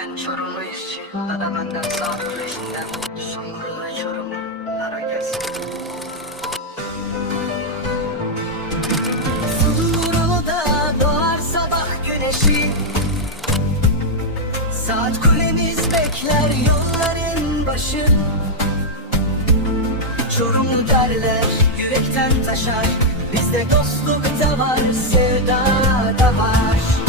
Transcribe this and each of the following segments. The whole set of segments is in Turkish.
yürekten Çorumlu işçi. Adamından sağ güneşinden Sungurlu Çorum Ara gelsin. Sungurlu'da doğar sabah güneşi. Saat kulemiz bekler yolların başı. Çorumlu derler yürekten taşar. Bizde dostluk da var sevda da var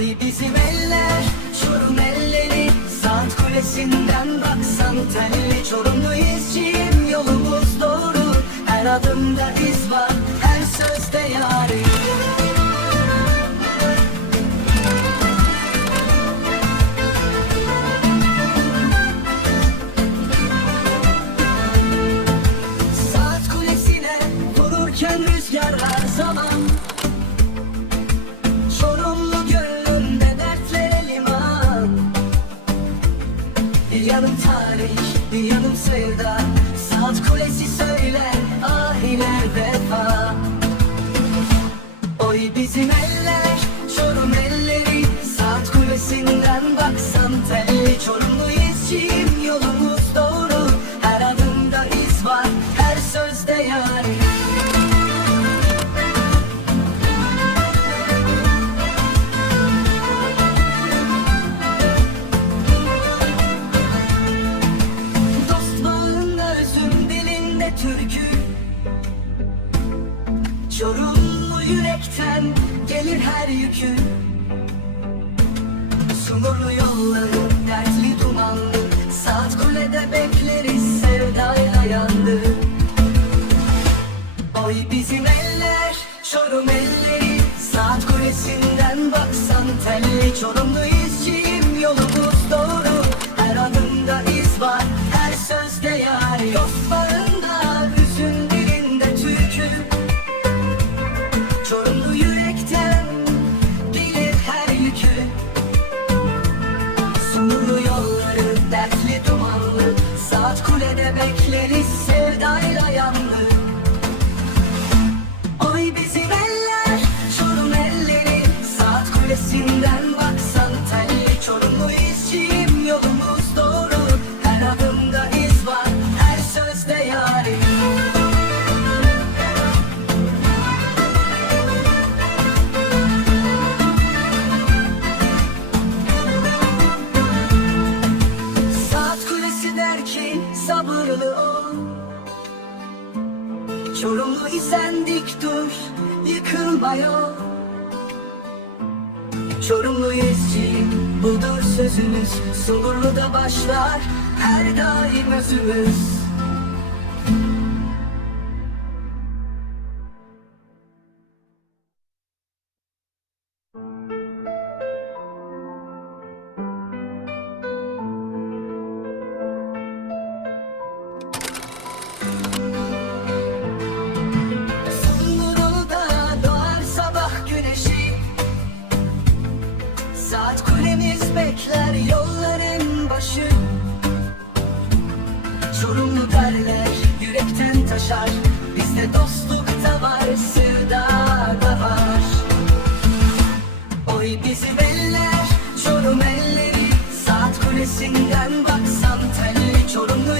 Oy bizim eller Çorum elleri. Saat kulesinden baksan telli. Çorumlu izciyim yolumuz doğru. Her adımda iz kulesinden baksan telli Çorumlu izciyim, yolumuz doğru. Her adımda iz var, her sözde yarim Dost bağında özüm dilinde türkü. Çorumlu yürekten gelir her yükü Sumurlu yolları dertli dumanlı. Saat kulede bekleriz sevdayla yandı. Oy bizim eller, çorum elleri. Saat kulesinden baksan telli Çorumlu baksan telli Çorumlu izciyim yolumuz doğru. Her adımda iz var, her sözde yarim. Saat kulesi der ki sabırlı ol. Çorumlu isen dik dur yıkılma yol Çorumlu izciyim budur sözümüz. Sungurlu'da başlar her daim özümüz Saat kulemiz bekler yolların başı. Çorumlu derler yürekten taşar. Bizde dostluk da var sevda da var. Oy bizim eller çorum elleri. Saat kulesinden baksan telli Çorumlu